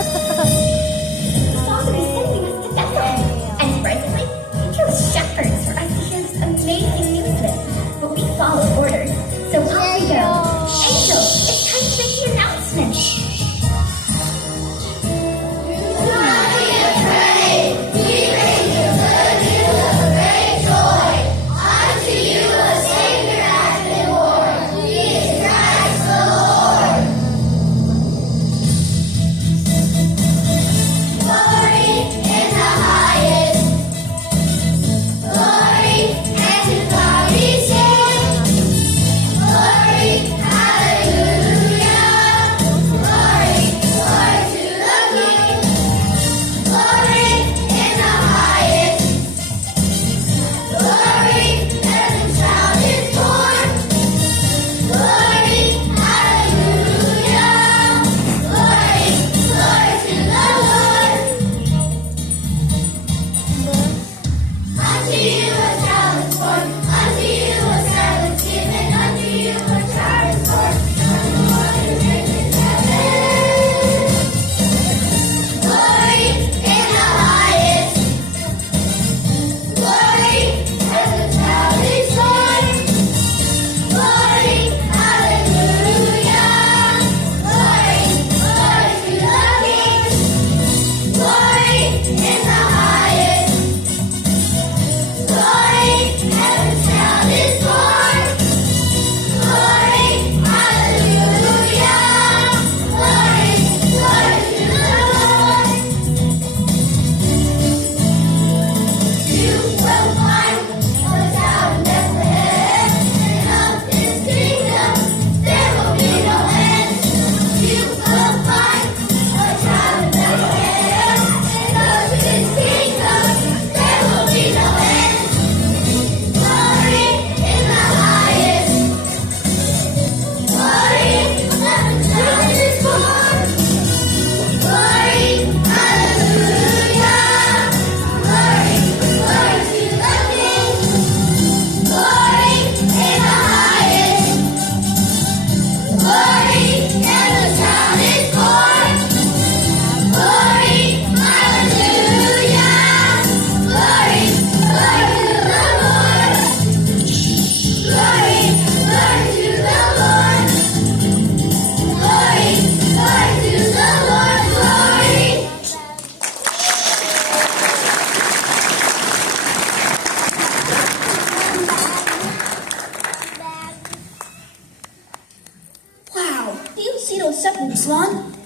Father is sending us to Bethlehem, and presently he chose shepherds for us to hear this amazing news with. But we follow orders, so off we go. Angel, it's time to make the announcement. Wow, do you see those shepherds, Swan?